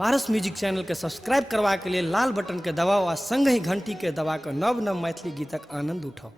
पारस music channel के subscribe करवा के लिए लाल बटन के दबाओ आ संग ही घंटी के दबा कर नव नव मैथिली गीतक आनंद उठाओ।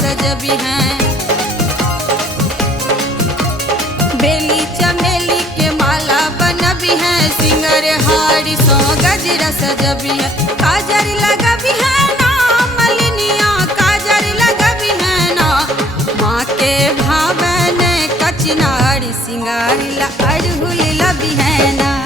सजबी हैं बेली चमेली के माला बनबी हैं सिंगर हारी सो गजरा सजबी है काजर लगबी है ना मलिनिया काजर लगबी है ना माँ के भावन कचनारी सिंगारी अड़हुल लबी है ना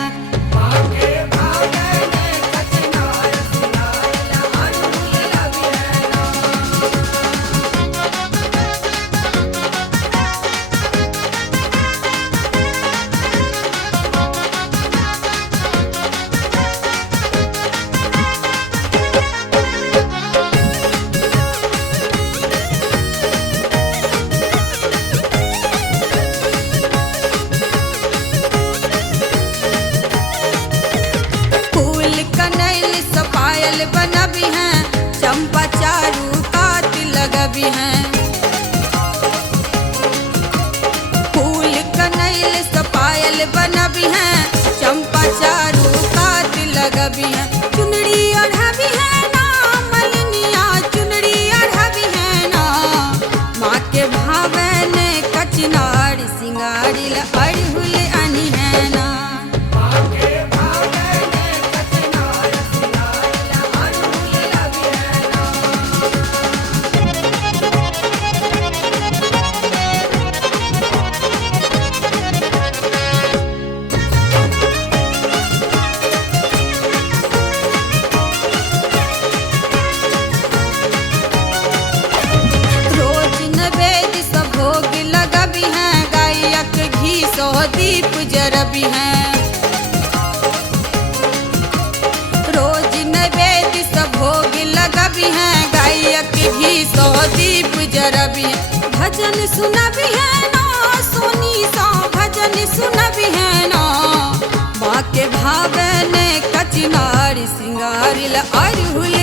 बनबी हैं चंपा चारू कात लगबी हैं फूल कनैल सपायल बनबी हैं चंपा चारू कात लगबी हैं चुनरी ओढ़बी है ना मलिनिया चुनरी ओढ़बी है ना माँ के भावन कचनारी सिंगारी अड़हुल अनी है ना दीप जरबी हैं रोज नैवेद्य सब भोग लगबी हैं गायक घी सो दीप जरबी है भजन सुनबी है ना सोनी सा भजन सुनबी है ना माँ के भावन कचनारी सिंगारी अड़हुल